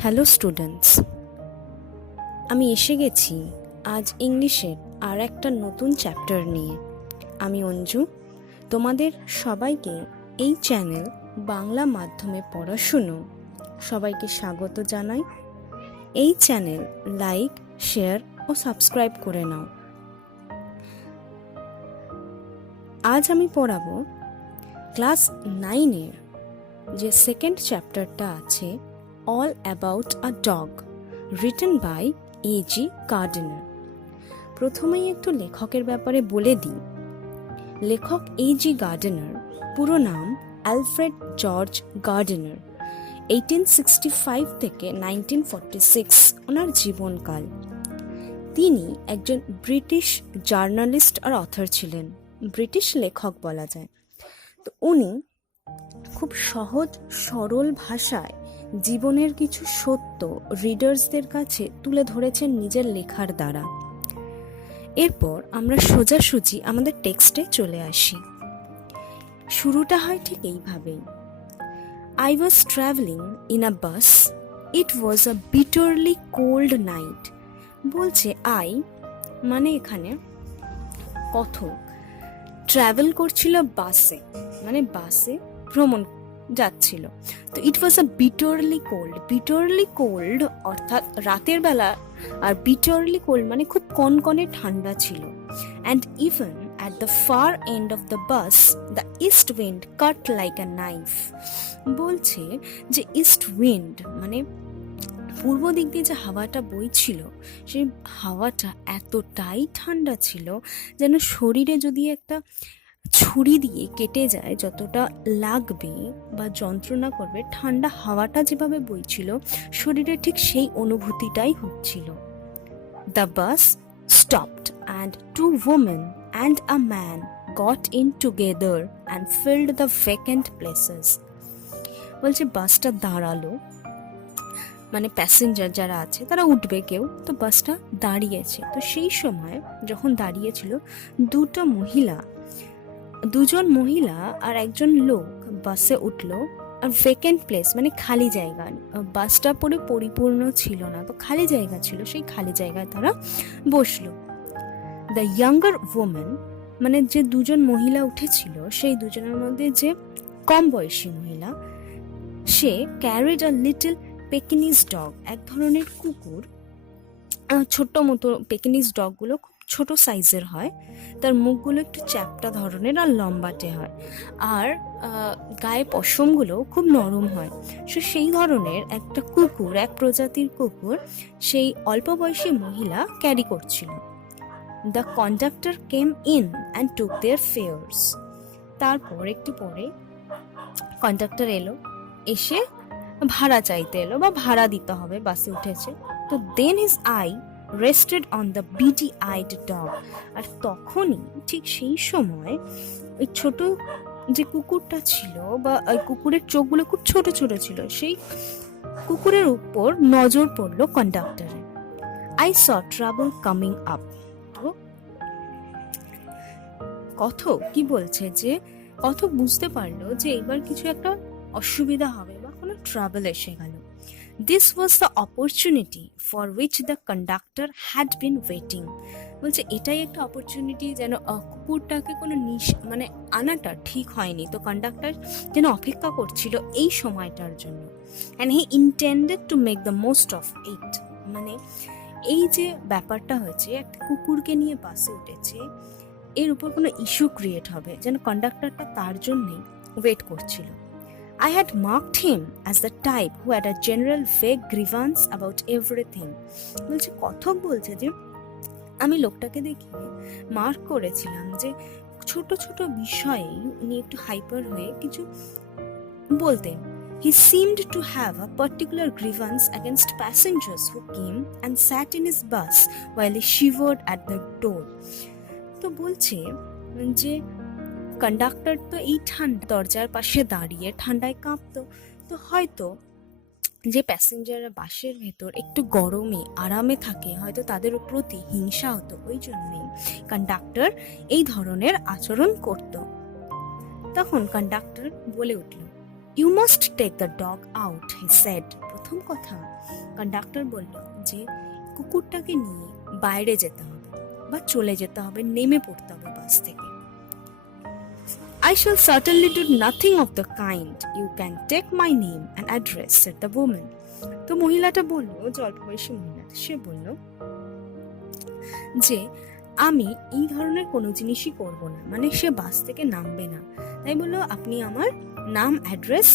Hello students, আমি এসে গেছি আজ ইংলিশের আর একটা নতুন চ্যাপ্টার নিয়ে। আমি অঞ্জু, তোমাদের সবাইকে এই চ্যানেল বাংলা মাধ্যমে পড়াশুনো সবাইকে স্বাগত জানাই। এই চ্যানেল লাইক, শেয়ার ও সাবস্ক্রাইব করে নাও। আজ আমি পড়াবো ক্লাস 9-এর যে সেকেন্ড চ্যাপ্টারটা আছে, all about a dog, written by A G Gardiner. প্রথমেই একটু লেখকের ব্যাপারে বলে দিই। লেখক এজি গার্ডনার পুরো নাম অ্যালফ্রেড জর্জ গার্ডনার। 1865 থেকে 1946 ওনার জীবনকাল। তিনি একজন ব্রিটিশ জার্নালিস্ট আর অথর ছিলেন, ব্রিটিশ লেখক বলা যায়। তো উনি খুব সহজ সরল ভাষায় জীবনের কিছু সত্য রিডার্সদের কাছে তুলে ধরেছেন নিজের লেখার দ্বারা। এরপর আমরা সোজাসুজি আমাদের টেক্সটে চলে আসি। শুরুটা হয় ঠিক এইভাবেই। I was traveling in a bus. It was a bitterly cold night. বলছে আই মানে এখানে কথক ট্রাভেল করছিল বাসে, মানে বাসে ভ্রমণ যাচ্ছিল। তো ইট ওয়াজ আ বিটারলি কোল্ড। বিটারলি কোল্ড অর্থাৎ রাতের বেলা, আর বিটারলি কোল্ড মানে খুব কনকনে ঠান্ডা ছিল। And even at the far end of the bus, the east wind cut like a knife. বলছে যে ইস্ট উইন্ড মানে পূর্ব দিক দিয়ে যে হাওয়াটা বইছিল, সেই হাওয়াটা এতটাই ঠান্ডা ছিল যেন শরীরে যদি একটা ছুরি দিয়ে কেটে যায় যতটা লাগবে বা যন্ত্রণা করবে, ঠান্ডা হাওয়াটা যেভাবে বইছিল শরীরে ঠিক সেই অনুভূতিটাই হচ্ছিল। The bus stopped and two women and a man got in together and filled the vacant places. বলছে বাসটা দাঁড়ালো, মানে প্যাসেঞ্জার যারা আছে তারা উঠবে কেউ, তো বাসটা দাঁড়িয়েছে। তো সেই সময় যখন দাঁড়িয়েছিল দুজন মহিলা আর একজন লোক বাসে উঠলো। আর ভেকেন্ট প্লেস মানে খালি জায়গা, বাসটা পুরো পরিপূর্ণ ছিল না, তো খালি জায়গা ছিল, সেই খালি জায়গায় তারা বসলো। দ্য ইয়াঙ্গার ওম্যান মানে যে দুজন মহিলা উঠেছিল সেই দুজনের মধ্যে যে কম বয়সী মহিলা, সে carried a little Pekingese dog, এক ধরনের কুকুর। ছোট্ট মতো পেকিনিজ ডগগুলো খুব ছোট সাইজের হয়, তার মুখগুলো একটু চ্যাপ্টা ধরনের আর লম্বাটে হয়, আর গায়ে পশমগুলো খুব নরম হয়। সো সেই ধরনের একটা কুকুর, এক প্রজাতির কুকুর সেই অল্প বয়সী মহিলা ক্যারি করছিল। The conductor came in and took their fares. তারপর একটু পরে কন্ডাক্টর এলো, এসে ভাড়া চাইতে এলো বা ভাড়া দিতে হবে, বাসে উঠেছে। তো then his eye rested on the beady eyed dog. আর তখনই ঠিক সেই সময় ওই ছোট যে কুকুরটা ছিল, বা ওই কুকুরের চোখগুলো খুব ছোট ছোট ছিল, সেই কুকুরের উপর নজর পড়লো কন্ডাক্টরের। I saw trouble coming up. তো কথক কি বলছে, যে কথক বুঝতে পারলো যে এবার কিছু একটা অসুবিধা হবে বা কোনো ট্রাবল এসে গেল। This was the opportunity for which the conductor had been waiting. বলছে এটাই একটা অপরচুনিটি, যেন কুকুরটাকে কোনো মানে আনাটা ঠিক হয়নি, তো কন্ডাক্টর যেন অপেক্ষা করছিল এই সময়টার জন্য। and he intended to make the most of it. মানে এই যে ব্যাপারটা হয়েছে, একটা কুকুরকে নিয়ে বাসে উঠেছে, এর উপর কোনো ইস্যু ক্রিয়েট হবে, যেন কন্ডাক্টরটা তার জন্যই ওয়েট করছিল। I had marked him as the type who had a general vague grievance about everything. বলছে কথক বলছে যে আমি লোকটাকে দেখে মার্ক করেছিলাম যে ছোট ছোট বিষয়ে উনি একটু হাইপার হয়ে কিছু বলতেন। He seemed to have a particular grievance against passengers who came and sat in his bus while he shivered at the door. তো বলছে যে কন্ডাক্টর তো এই দরজার পাশে দাঁড়িয়ে ঠান্ডায় কাঁপতো, তো হয়তো যে প্যাসেঞ্জাররা বাসের ভেতর একটু গরমে আরামে থাকে, হয়তো তাদের প্রতি হিংসা হতো, ওই জন্যই কন্ডাক্টর এই ধরনের আচরণ করত। তখন কন্ডাক্টর বলে উঠল, you must take the dog out, he said. প্রথম কথা কন্ডাক্টর বলল যে কুকুরটাকে নিয়ে বাইরে যেতে হবে বা চলে যেতে হবে, নেমে পড়তে হবে বাস থেকে। I shall certainly do nothing of the kind. You can take my name and address, said the woman. তো মহিলাটা বলল, যে অল্প বয়সী মহিলাটা, সে বলল যে আমি এই ধরনের কোনো জিনিসই করব না, মানে সে বাস থেকে নামবে না। তাই বললো আপনি আমার নাম অ্যাড্রেস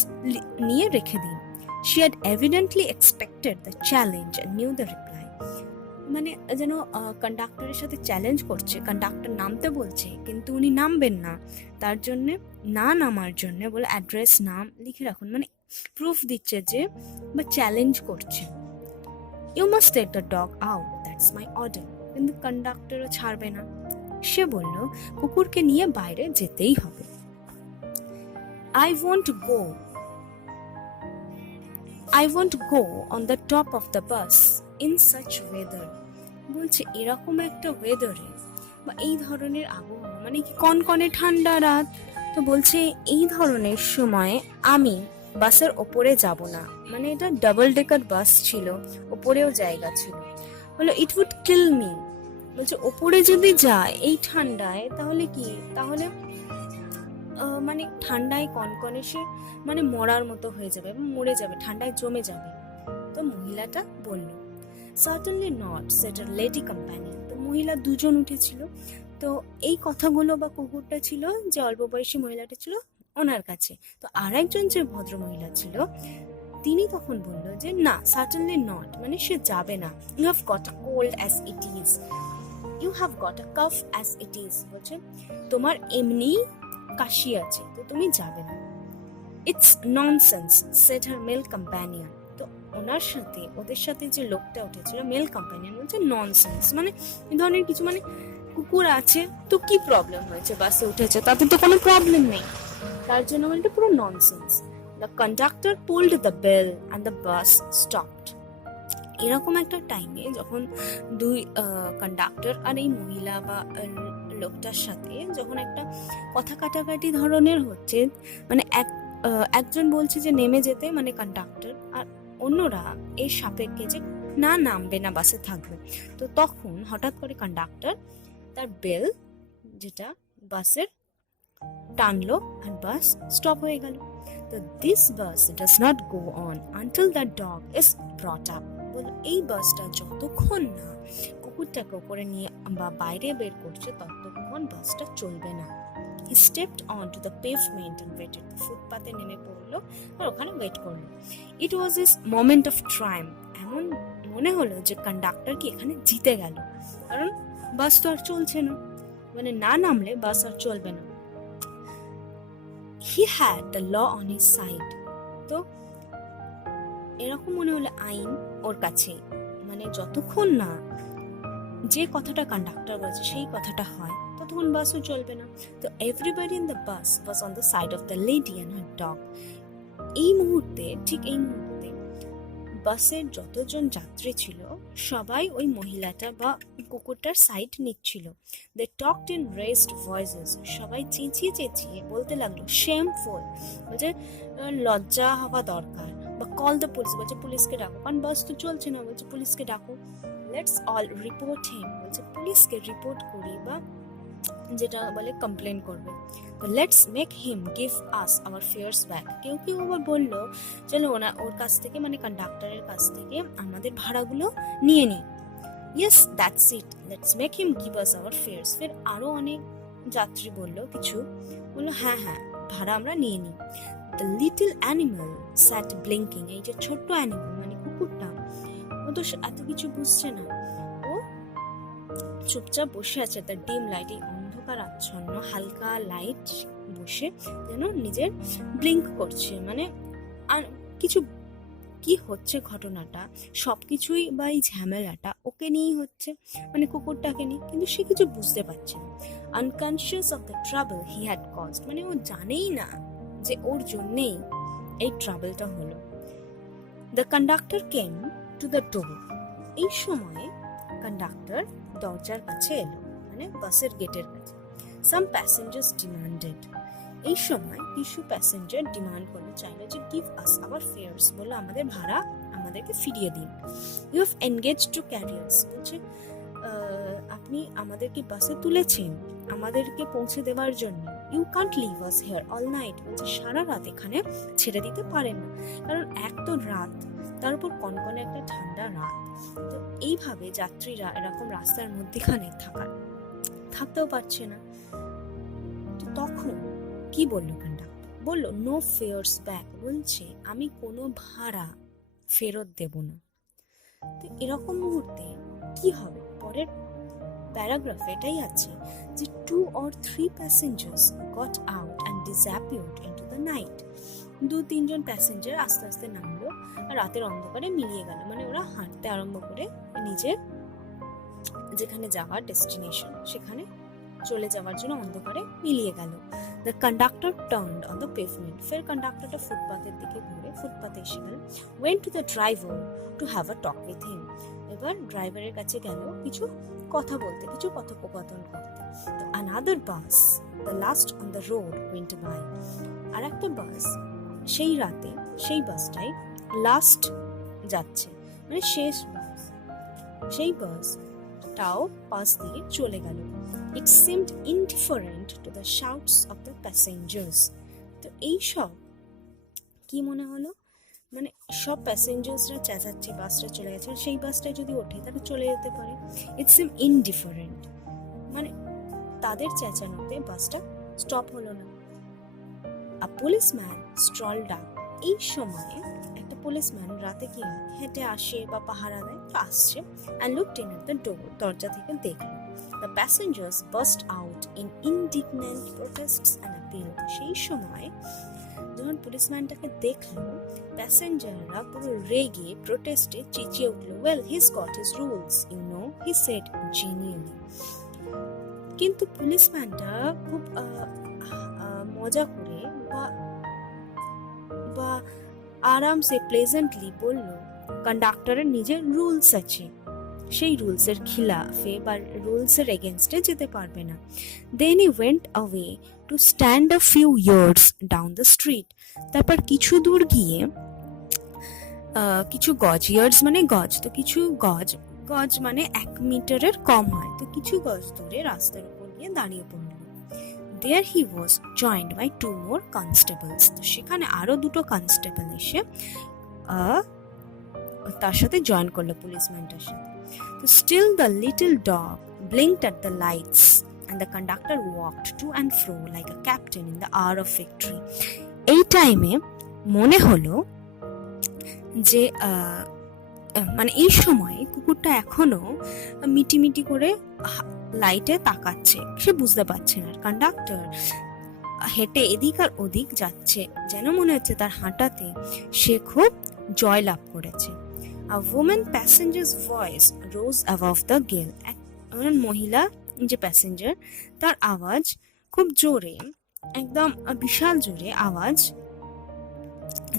নিয়ে রেখে দিন। She had evidently expected the challenge and knew the reply. মানে যেন কন্ডাক্টরের সাথে চ্যালেঞ্জ করছে, কন্ডাক্টর নামতে বলছে কিন্তু উনি নামবেন না, তার জন্যে না নামার জন্য বলে অ্যাড্রেস নাম লিখে রাখুন, মানে প্রুফ দিচ্ছে যে বা চ্যালেঞ্জ করছে। You must take the dog out, that's my order. কিন্তু কন্ডাক্টরও ছাড়বে না, সে বলল কুকুরকে নিয়ে বাইরে যেতেই হবে। I won't go on the top of the bus in such weather. বলছে এরকম একটা ওয়েদারে বা এই ধরনের আবহাওয়া, মানে কি কনকনে ঠান্ডা রাত, তো বলছে এই ধরনের সময়ে আমি বাসের ওপরে যাব না, মানে এটা ডাবল ডেকার বাস ছিল, ওপরেও জায়গা ছিল। বললো ইট উড কিল মি, বলছে ওপরে যদি যায় এই ঠান্ডায় তাহলে কি, তাহলে মানে ঠান্ডায় কনকনে সে মানে মরার মতো হয়ে যাবে, মরে যাবে, ঠান্ডায় জমে যাবে। তো মহিলাটা বলল certainly not, said a lady companion. তো মহিলা দুজন উঠেছিল, তো এই কথাগুলো বা কুকুরটা ছিল যে অল্প বয়সী মহিলাটা ছিল ওনার কাছে। তো আর একজন যে ভদ্র মহিলা ছিল তিনি তখন বলল যে না, সার্টেনলি নট, মানে সে যাবে না। You have got a cold as it is, you have got a cough as it is, বলছে তোমার এমনি কাশি আছে তো তুমি যাবে না। It's nonsense, said her male companion. তো ওনার সাথে ওদের সাথে যে লোকটা উঠেছিল মেল কম্প্যানিয়ন বলছে ননসেন্স, মানে এই ধরনের কিছু, মানে কুকুর আছে তো কি প্রবলেম হয়েছে, বাসে উঠেছে তাতে তো কোনো প্রবলেম নেই, তার জন্য মানে এটা পুরো nonsense. The conductor pulled the bell and the bus stopped. এরকম একটা টাইমে যখন দুই কন্ডাক্টর আর এই মহিলা বা লোকটার সাথে যখন একটা কথা কাটাকাটি ধরনের হচ্ছে, মানে একজন বলছে যে নেমে যেতে, মানে কন্ডাক্টর, আর অন্যরা এর সাপেক্ষে যে না নামবে না, বাসে থাকবে। তো তখন হঠাৎ করে কন্ডাক্টর তার বেল যেটা বাসের টানলো আর বাস স্টপ হয়ে গেল। তো this bus does not go on until the dog is brought up. বলে এই বাসটা যতক্ষণ না কুকুরটাকে উপরে নিয়ে বা বাইরে বের করছে ততক্ষণ বাসটা চলবে না। He stepped onto the pavement and waited. ফুটপাতে নেমে পড়লো আর ওখানে ওয়েট করলো। It was his moment of triumph. এমন মনে হলো যে কন্ডাক্টর কি এখানে জিতে গেল, কারণ বাস তো আর চলছে না, মানে না নামলে বাস আর চলবে না। He had the law on his side. তো এরকম মনে হলো আইন ওর কাছে, মানে যতক্ষণ না যে কথাটা কন্ডাক্টর বলছে সেই কথাটা হয় ততক্ষণ বাসও চলবে না। তো everybody in the bus was on the side of the lady and her dog. এই মুহূর্তে, ঠিক এই মুহূর্তে বাসের যতজন যাত্রী ছিল সবাই ওই মহিলাটা বা কুকুরটার সাইড নিচ্ছিল। দে টকড ইন রেজড ভয়েসেস, সবাই চেঁচিয়ে চেঁচিয়ে বলতে লাগলো শেমফুল, বলছে লজ্জা হওয়া দরকার, বা কল দ্য পুলিশ, বলছে পুলিশকে ডাকো, কারণ বাস তো চলছে না, বলছে পুলিশকে ডাকো। লেটস অল রিপোর্ট হিম, বলছে পুলিশকে রিপোর্ট করি বা যেটা বলে কমপ্লেন করবে। তো let's make him give us our fairs back. কেউ কেউ আবার বললো চলো ওর কাছ থেকে, মানে কন্ডাক্টরের কাছ থেকে আমাদের ভাড়াগুলো নিয়ে নিই। Yes that's it, let's make him give us our fairs. ফের আরও অনেক যাত্রী বললো, কিছু বললো হ্যাঁ হ্যাঁ ভাড়া আমরা নিয়ে নিই। The little animal sat blinking, এই যে ছোট্ট অ্যানিমাল মানে কুকুরটা, ও তো এত কিছু বুঝছে না, ও চুপচাপ বসে আছে। তার ডিম লাইট, এই অন্ধকার আচ্ছন্ন হালকা লাইট বসে যেন নিজের ব্লিঙ্ক করছে, মানে আর কিছু কি হচ্ছে ঘটনাটা সবকিছুই বা এই ঝামেলাটা ওকে নিয়েই হচ্ছে, মানে কুকুরটাকে নিয়ে, কিন্তু সে কিছু বুঝতে পারছে না। Unconscious of the trouble he had caused, মানে ও জানেই না যে ওর জন্যেই এই ট্রাবলটা হলো। The conductor came to the door. এই সময় কন্ডাক্টর দরজার কাছে এলো, মানে বাসের গেটের কাছে। সাম প্যাসেঞ্জার্স ডিমান্ডেড, এই সময় কিছু প্যাসেঞ্জার ডিমান্ড করলো, চাইলো যে গিভ আস আওয়ার ফেয়ার্স, বললো আমাদের ভাড়া আমাদেরকে ফিরিয়ে দিন। You have engaged to carry us, বলছে আপনি আমাদেরকে বাসে তুলেছেন আমাদেরকে পৌঁছে দেওয়ার জন্য, you can't leave us here all night, বলছে সারা রাত এখানে ছেড়ে দিতে পারেন না, কারণ এক তো রাত, তার উপর কনকনে একটা ঠান্ডা রাত। তো এইভাবে যাত্রীরা এরকম রাস্তার মধ্যেখানে থাকতেও পারছে না। তো তখন কি বললো কন্ডাক্টর? বললো নো ফেয়ার্স ব্যাক, বলছে আমি কোনো ভাড়া ফেরত দেব না। তো এরকম মুহূর্তে কি হবে? পরের প্যারাগ্রাফে এটাই আছে যে 2 or 3 passengers got out and disappeared into the night. 2-3 জন প্যাসেঞ্জার আস্তে আস্তে নামলো আর রাতের অন্ধকারে মিলিয়ে গেল, মানে ওরা হাঁটতে আরম্ভ করে নিজের যেখানে যাওয়ার ডেস্টিনেশন সেখানে চলে যাওয়ার জন্য অন্ধকারে মিলিয়ে গেল। The conductor turned on the pavement, ফের কন্ডাক্টরটা ফুটপাথের দিকে ঘুরে ফুটপাথে এসে গেল। Went to the driver to have a talk with him, এবার ড্রাইভারের কাছে গেল কিছু কথা বলতে, কিছু কথোপকথন করতে। তো another bus, the last on the road, went by, আর একটা বাস সেই রাতে সেই বাসটাই লাস্ট যাচ্ছে, মানে শেষ বাস, সেই বাসটাও পাশ দিয়ে চলে গেল। It seemed indifferent to the shouts of the passengers. তো এইসব কি মনে হলো, মানে সব প্যাসেঞ্জার্সরা চেঁচাচ্ছে বাসটা চলে গেছে, সেই বাসটায় যদি ওঠে তাহলে চলে যেতে পারে। ইট সিম ইনডিফারেন্ট, মানে তাদের চেঁচানোতে বাসটা স্টপ হলো না। আ পুলিশম্যান স্ট্রলড আপ, এই সময়ে একটা পুলিশম্যান রাতে কি হেঁটে আসে বা পাহারা দেয়, তো আসছে, and looked in at the door, দরজা থেকে দেখলো। The passengers burst out in indignant protests and appeal. সেই সময় যখন পুলিশম্যানটাকে দেখলো, প্যাসেঞ্জাররা পুরো রেগে প্রোটেস্টে চেঁচিয়ে উঠলো, well he's got his rules, you know, he said genially. কিন্তু পুলিশম্যানটা খুব মজা করে বা আরামসে প্লেজেন্টলি বলল কন্ডাক্টরের নিজের রুলস আছে, সেই রুলসের খিলাফে বা রুলসের এগেনস্টে যেতে পারবে না। Then he went away to stand a few yards down the street, তারপর কিছু দূর গিয়ে কিছু গজ, ইয়ার্স মানে গজ, তো কিছু গজ মানে 1 মিটারের কম হয়, তো কিছু গজ দূরে রাস্তার উপর গিয়ে দাঁড়িয়ে পড়ল। There he was joined by 2 more constables, তো সেখানে আরো 2টো কনস্টেবল এসে তার সাথে জয়েন করলো পুলিশম্যানটার সাথে। So still the little dog blinked at the lights and the conductor walked to and fro like a captain in the hour of victory. এই টাইমে মনে হলো যে মানে এই সময় কুকুরটা এখনো মিটি করে লাইটে তাকাচ্ছে, সে বুঝতে পারছে না। কন্ডাক্টর হেঁটে এদিক আর ওদিক যাচ্ছে, যেন মনে হচ্ছে তার হাঁটাতে সে খুব জয় লাভ করেছে। A woman passenger's voice rose above the gale. একজন মহিলা যে প্যাসেঞ্জার, তার আওয়াজ খুব জোরে, একদম বিশাল জোরে আওয়াজ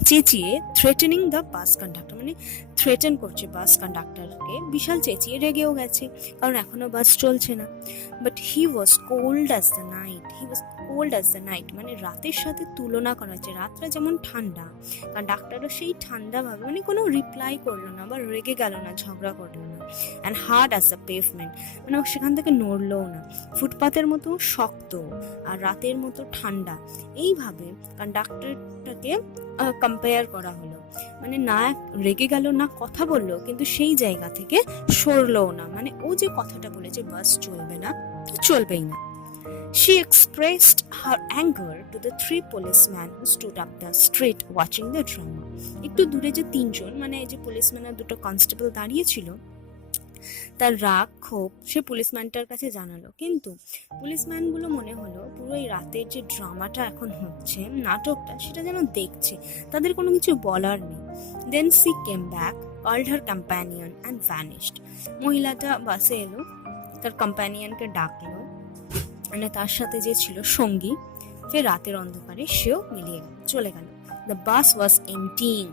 চেঁচিয়ে, থ্রেটেনিং দ্য বাস কন্ডাক্টর, মানে থ্রেটেন করছে বাস কন্ডাক্টরকে, বিশাল চেঁচিয়ে, রেগেও গেছে কারণ এখনো বাস চলছে না। But he was cold as the night, মানে রাতের সাথে তুলনা করা হচ্ছে, রাতটা যেমন ঠান্ডা, কন্ডাক্টরও সেই ঠান্ডা ভাবে, মানে কোনো রিপ্লাই করলো না বা রেগে গেল না, ঝগড়া করলো না। And hard as the pavement, মানে সেখান থেকে নড়লও না, ফুটপাতের মতো শক্ত আর রাতের মতো ঠান্ডা। এইভাবে কন্ডাক্টরটাকে কম্পেয়ার করা হলো, মানে না রেগে গেল না কথা বললো, কিন্তু সেই জায়গা থেকে সরলও না, মানে ও যে কথাটা বলেছে বাস চলবে না, চলবেই না। She expressed her anger to the 3 policemen who stood up the street watching the drama. একটু দূরে যে 3 জন, মানে এই যে পুলিশম্যান আর 2টো কনস্টেবল দাঁড়িয়ে ছিল, তার রাগ ক্ষোভ সে পুলিশম্যানটার কাছে জানালো। কিন্তু পুলিশম্যানগুলো মনে হলো পুরো এই রাতের যে ড্রামাটা এখন হচ্ছে, নাটকটা, সেটা যেন দেখছে, তাদের কোনো কিছু বলার নেই। দেন she came back, called her companion and vanished. মহিলাটা বাসে এলো, তার কম্প্যানিয়নকে ডাকলো, মানে তার সাথে যে ছিল সঙ্গী, ফের রাতের অন্ধকারে সেও মিলিয়ে চলে গেল। দ্য বাস ওয়াজ এমটিং,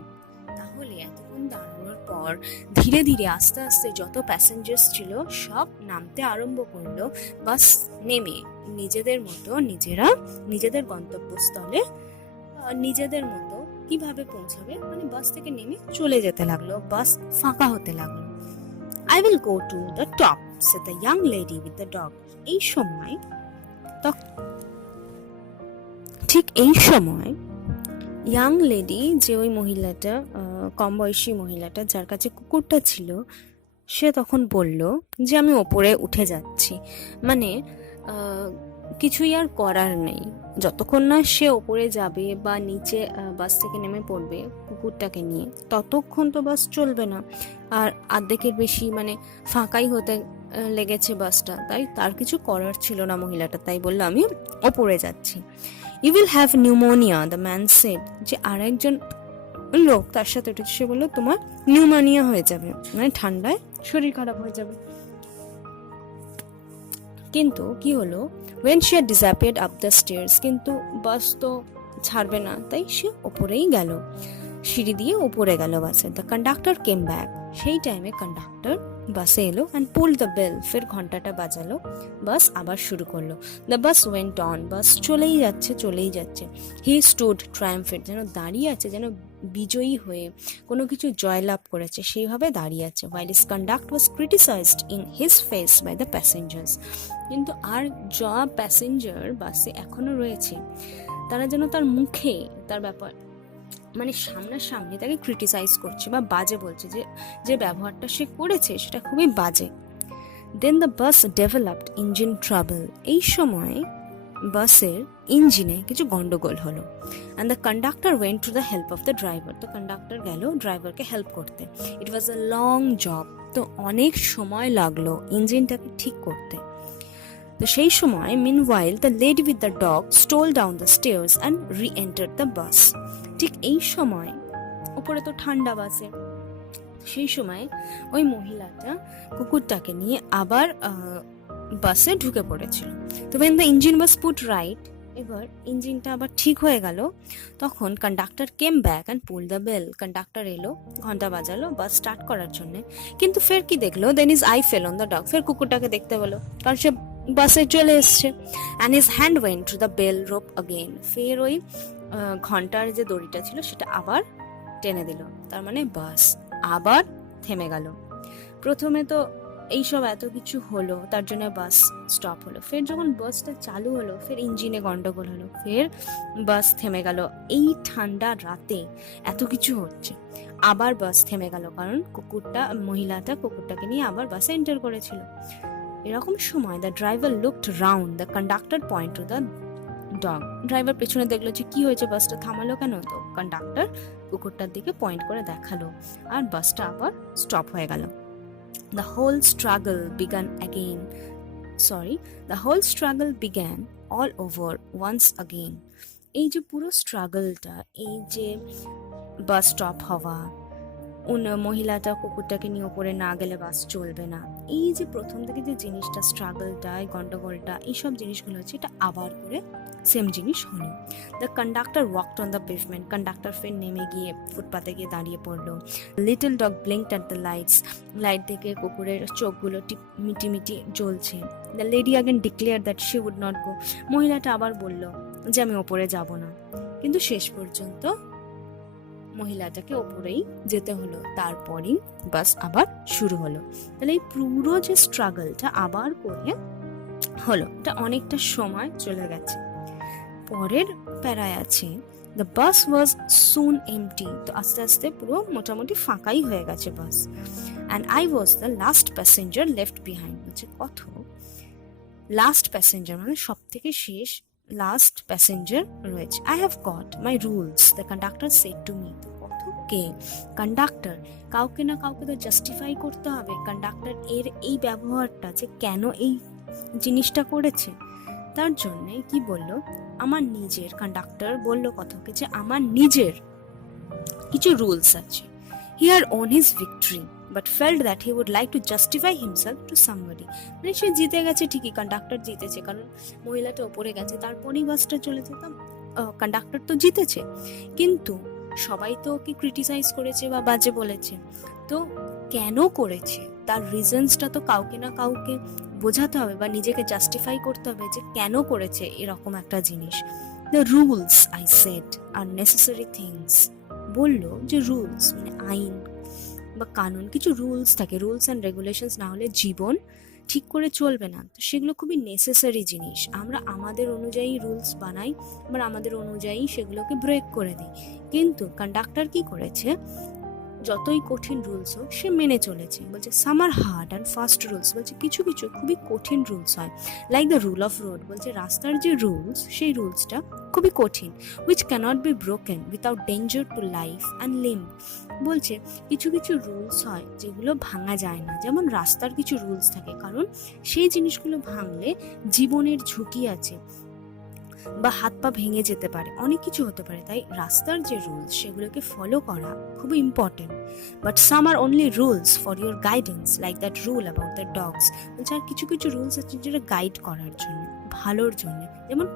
তাহলে এতক্ষণ দাঁড়ানোর পর ধীরে ধীরে আস্তে আস্তে যত প্যাসেঞ্জার্স ছিল সব নামতে আরম্ভ করলো। বাস নেমে নিজেদের মতো নিজেরা নিজেদের গন্তব্যস্থলে নিজেদের মতো কিভাবে পৌঁছাবে মানে বাস থেকে নেমে চলে যেতে লাগলো। বাস ফাঁকা হতে লাগলো। I will go to the top, said the young lady with the dog. এই সময় ঠিক এই সময় ইয়াং লেডি, যে ওই মহিলাটা কম বয়সী মহিলাটা যার কাছে কুকুরটা ছিল, সে তখন বলল যে আমি ওপরে উঠে যাচ্ছি। মানে কিছুই আর করার নেই, যতক্ষণ না সে ওপরে যাবে বা নিচে বাস থেকে নেমে পড়বে কুকুরটাকে নিয়ে ততক্ষণ তো বাস চলবে না। আর অর্ধেকের বেশি মানে ফাঁকাই হতে লেগেছে বাসটা, তাই তার কিছু করার ছিল না মহিলাটা, তাই বললো আমি ওপরে যাচ্ছি। You will have pneumonia, the man said. যে আর একজন লোক তার সাথে উঠেছে, সে বললো তোমার নিউমোনিয়া হয়ে যাবে, মানে ঠান্ডায় শরীর খারাপ হয়ে যাবে। কিন্তু কি হলো, when she had disappeared up the stairs, কিন্তু বাস তো ছাড়বে না, তাই সে ওপরেই গেল, সিঁড়ি দিয়ে উপরে গেল বাসে। দ্য কন্ডাক্টর কেম ব্যাক, সেই টাইমে কন্ডাক্টর বাসে এলো অ্যান্ড পুল দ্য বেল, ফের ঘন্টাটা বাজালো, বাস আবার শুরু করলো। দ্য বাস ওয়েন্ট অন, বাস চলেই যাচ্ছে চলেই যাচ্ছে। হি স্টুড ট্রায়াম্ফেন্ট, যেন দাঁড়িয়ে আছে, যেন বিজয়ী হয়ে কোনো কিছু জয়লাভ করেছে সেইভাবে দাঁড়িয়ে আছে। while his conduct was criticized in his face by the passengers, কিন্তু আর যা প্যাসেঞ্জার বাসে এখনো রয়েছে তারা যেন তার মুখে তার ব্যাপার মানে সামনাসামনি তাকে ক্রিটিসাইজ করছে বা বাজে বলছে, যে যে ব্যবহারটা সে করেছে সেটা খুবই বাজে। Then the bus developed engine trouble, এই সময় বাসের ইঞ্জিনে কিছু গন্ডগোল হলো। And the conductor went to the help of the driver, তো কন্ডাক্টর গেল ড্রাইভারকে হেল্প করতে। ইট ওয়াজ আ লং জব, তো অনেক সময় লাগলো ইঞ্জিনটাকে ঠিক করতে। তো সেই সময় meanwhile the lady with the dog stole down the stairs and re-entered the bus. ঠিক এই সময় উপরে তো ঠান্ডা বাসে, সেই সময় ওই মহিলাটা কুকুরটাকে নিয়ে আবার বাসে ঢুকে পড়েছিল। তো when the engine was put right, এবার ইঞ্জিনটা আবার ঠিক হয়ে গেল, তখন conductor came back and pull the bell, conductor এলো, ঘন্টা বাজালো বাস স্টার্ট করার জন্য। কিন্তু ফের কি দেখলো, then his eye fell on the dog, ফের কুকুরটাকে দেখতে পেলো কারণ সে বাসে চলে এসছে। And his hand went to the bell rope again, ফের ওই ঘন্টার যে দড়িটা ছিল সেটা আবার টেনে দিল, তার মানে বাস আবার থেমে গেল। প্রথমে তো এইসব এত কিছু হলো, তার জন্য বাস স্টপ হলো। ফের যখন বাসটা চালু হলো ফের ইঞ্জিনে গন্ডগোল হলো, ফের বাস থেমে গেল। এই ঠান্ডা রাতে এত কিছু হচ্ছে, আবার বাস থেমে গেল কারণ মহিলাটা কুকুরটাকে নিয়ে আবার বাসে এন্টার করেছিল। এরকম সময় the driver looked round, the conductor point to the dog, driver পেছনে দেখলো যে কি হয়েছে, বাসটা থামালো কেন, তো কন্ডাক্টর কুকুরটার দিকে পয়েন্ট করে দেখালো আর বাসটা আবার স্টপ হয়ে গেল। The whole struggle began all over once again. এই যে পুরো স্ট্রাগলটা, এই যে বাস স্টপ হওয়া, মহিলাটা কুকুরটাকে নিয়ে ওপরে না গেলে বাস চলবে না, এই যে প্রথম থেকে যে জিনিসটা স্ট্রাগলটা, এই গন্ডগোলটা, এইসব জিনিসগুলো হচ্ছে, এটা আবার করে সেম জিনিস হলো। The conductor walked on the pavement, conductor ফের নেমে গিয়ে ফুটপাতে গিয়ে দাঁড়িয়ে পড়লো। Little dog blinked at the light থেকে কুকুরের চোখগুলো মিটি জ্বলছে। The lady again declare that she would not go, মহিলাটা আবার বলল যে আমি ওপরে যাব না, কিন্তু শেষ পর্যন্ত মহিলাটাকে ওপরেই যেতে হলো। তারপরই বাস আবার শুরু হলো। তাহলে এই পুরো যে স্ট্রাগলটা আবার করে হলো, এটা অনেকটা সময় চলে গেছে। পরের প্যারায় আছে the bus was soon MT, তো আস্তে আস্তে পুরো মোটামুটি ফাঁকাই হয়ে গেছে bus. And I was the last passenger left behind, হচ্ছে কত লাস্ট প্যাসেঞ্জার মানে সব থেকে শেষ লাস্ট প্যাসেঞ্জার রয়েছে। I have got my rules, the conductor said to me, কত কে কন্ডাক্টর, কাউকে না কাউকে তো জাস্টিফাই করতে হবে কন্ডাক্টর এর এই ব্যবহারটা, যে কেন এই জিনিসটা করেছে। তার জন্যে কি বলল, আমার নিজের, কন্ডাক্টর বলল কথাকে যে আমার নিজের কিছু রুলস আছে। হি had won his victory but felt that he would like to justify himself to somebody, মানে সে জিতে গেছে ঠিকই, কন্ডাক্টর জিতেছে কারণ মহিলাটা ওপরে গেছে, তারপরেই বাসটা চলে যেতাম, কন্ডাক্টর তো জিতেছে, কিন্তু সবাই তো ওকে ক্রিটিসাইজ করেছে বা বাজে বলেছে, তো কেন করেছে তার রিজনসটা তো কাউকে না কাউকে বোঝাতে হবে বা নিজেকে জাস্টিফাই করতে হবে যে কেন করেছে এরকম একটা জিনিস। The rules I said R necessary things, বললো যে রুলস মানে আইন বা কানুন, কিছু রুলস থাকে, রুলস অ্যান্ড রেগুলেশনস না হলে জীবন ঠিক করে চলবে না। তো সেগুলো খুবই নেসেসারি জিনিস, আমরা আমাদের অনুযায়ী রুলস বানাই বা আমাদের অনুযায়ী সেগুলোকে ব্রেক করে দিই। কিন্তু কন্ডাক্টর কি করেছে, যতই কঠিন রুলস হোক সে মেনে চলেছে। বলছে some are hard and fast rules, বলছে কিছু কিছু খুবই কঠিন রুলস হয়, like the rule of road, বলছে রাস্তার যে রুলস সেই রুলসটা খুবই কঠিন, which cannot be broken without danger to life and limb. বলছে কিছু কিছু রুলস হয় যেগুলো ভাঙা যায় না, যেমন রাস্তার কিছু রুলস থাকে, কারণ সেই জিনিসগুলো ভাঙলে জীবনের ঝুঁকি আছে বা হাত পা ভেঙে যেতে পারে, অনেক কিছু হতে পারে। তাই রাস্তার যে রুলস সেগুলোকে ফলো করা খুবই important. But some are only rules for your guidance, like that rule about the dogs. বলছে আর কিছু কিছু রুলস আছে যেটা গাইড করার জন্য, ভালোর জন্য। যেমন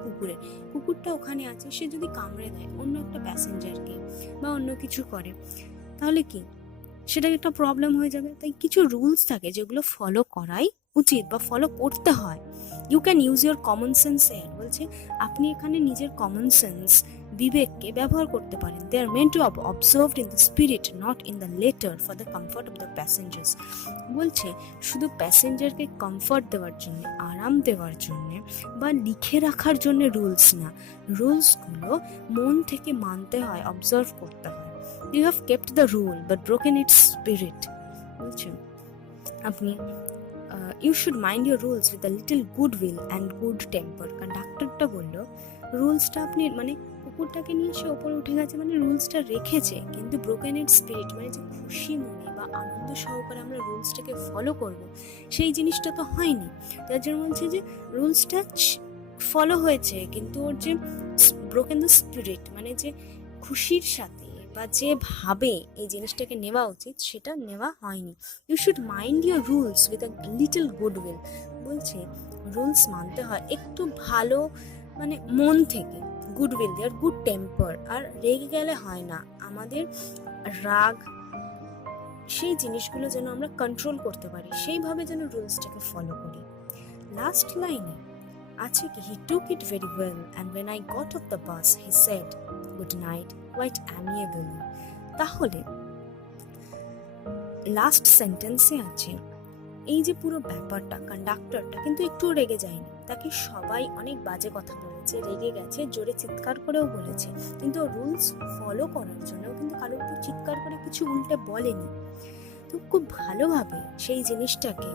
কুকুরটা ওখানে আছে, সে যদি কামড়ে দেয় অন্য একটা প্যাসেঞ্জারকে বা অন্য কিছু করে, তাহলে কি সেটা একটা প্রবলেম হয়ে যাবে। তাই কিছু রুলস থাকে যেগুলো ফলো করাই উচিত বা ফলো করতে হয়। You can use your common sense এর, বলছে আপনি এখানে নিজের কমন সেন্স বিবেককে ব্যবহার করতে পারেন। They are meant to observed in the spirit not in the letter for the comfort of the passengers. বলছে শুধু প্যাসেঞ্জারকে কমফর্ট দেওয়ার জন্য, আরাম দেওয়ার জন্য বা লিখে রাখার জন্য রুলস না, রুলসগুলো মন থেকে মানতে হয়, অবজার্ভ করতে হয়। You have kept the rule but broken its spirit. বলছেন আপনি you should mind your rules with a little goodwill and good temper. কন্ডাক্টরটা বলল রুলসটা আপনি মানে কুকুরটাকে নিয়ে সে ওপরে উঠে গেছে, মানে রুলসটা রেখেছে, কিন্তু ব্রোকেন ইট স্পিরিট মানে যে খুশি মনে বা আনন্দ সহকারে আমরা রুলসটাকে ফলো করব সেই জিনিসটা তো হয়নি। তার জন্য বলছে যে রুলসটা ফলো হয়েছে কিন্তু ওর যে ব্রোকেন দ্য স্পিরিট মানে যে খুশির সাথে বা যেভাবে এই জিনিসটাকে নেওয়া উচিত সেটা নেওয়া হয়নি। You should mind your rules with a little goodwill. বলছে রুলস মানতে হয় একটু ভালো মানে মন থেকে, গুডউইল দেয়ার গুড টেম্পার, আর রেগে গেলে হয় না। আমাদের রাগ সেই জিনিসগুলো যেন আমরা কন্ট্রোল করতে পারি, সেইভাবে যেন রুলসটাকে ফলো করি। লাস্ট লাইনে আছে কি, he took it very well and when I got off the bus he said good night quite amiably. তাহলে লাস্ট সেন্টেন্সে আছে এই যে পুরো ব্যাপারটা, কন্ডাক্টরটা কিন্তু একটু রেগে যায়নি, তাকে সবাই অনেক বাজে কথা বলেছে, রেগে গেছে, জোরে চিৎকার করেও বলেছে, কিন্তু রুলস ফলো করার জন্য কিন্তু কারোর উপর চিৎকার করে কিছু উল্টে বলেনি। তো খুব ভালোভাবে সেই জিনিসটাকে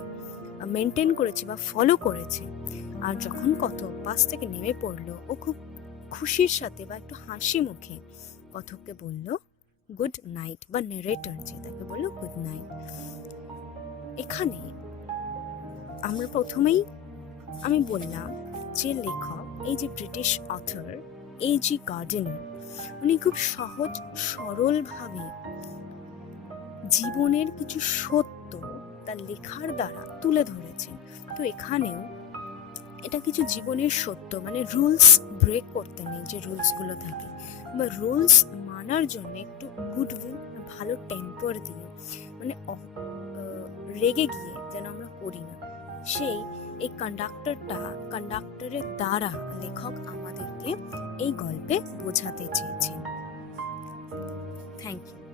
মেনটেন করেছে বা ফলো করেছে। আর যখন কথক বাস থেকে নেমে পড়লো, ও খুব খুশির সাথে বা একটু হাসি মুখে কথককে বলল গুড নাইট, বা নেরেটর যে তাকে বললো গুড নাইট। এখানে আমরা প্রথমেই আমি বললাম যে লেখক এই যে ব্রিটিশ অথর A.G. গার্ডিনার, উনি খুব সহজ সরলভাবে জীবনের কিছু সত্য তার লেখার দ্বারা তুলে ধরেছেন। তো এখানেও এটা কিছু জীবনের সত্য, মানে রুলস ব্রেক করতে নেই, যে রুলসগুলো থাকে বা রুলস মানার জন্য একটু গুডউইল, ভালো টেম্পার দিয়ে, মানে রেগে গিয়ে যেন আমরা করি না, সেই এই কন্ডাক্টরের দ্বারা লেখক আমাদেরকে এই গল্পে বোঝাতে চেয়েছেন। Thank you.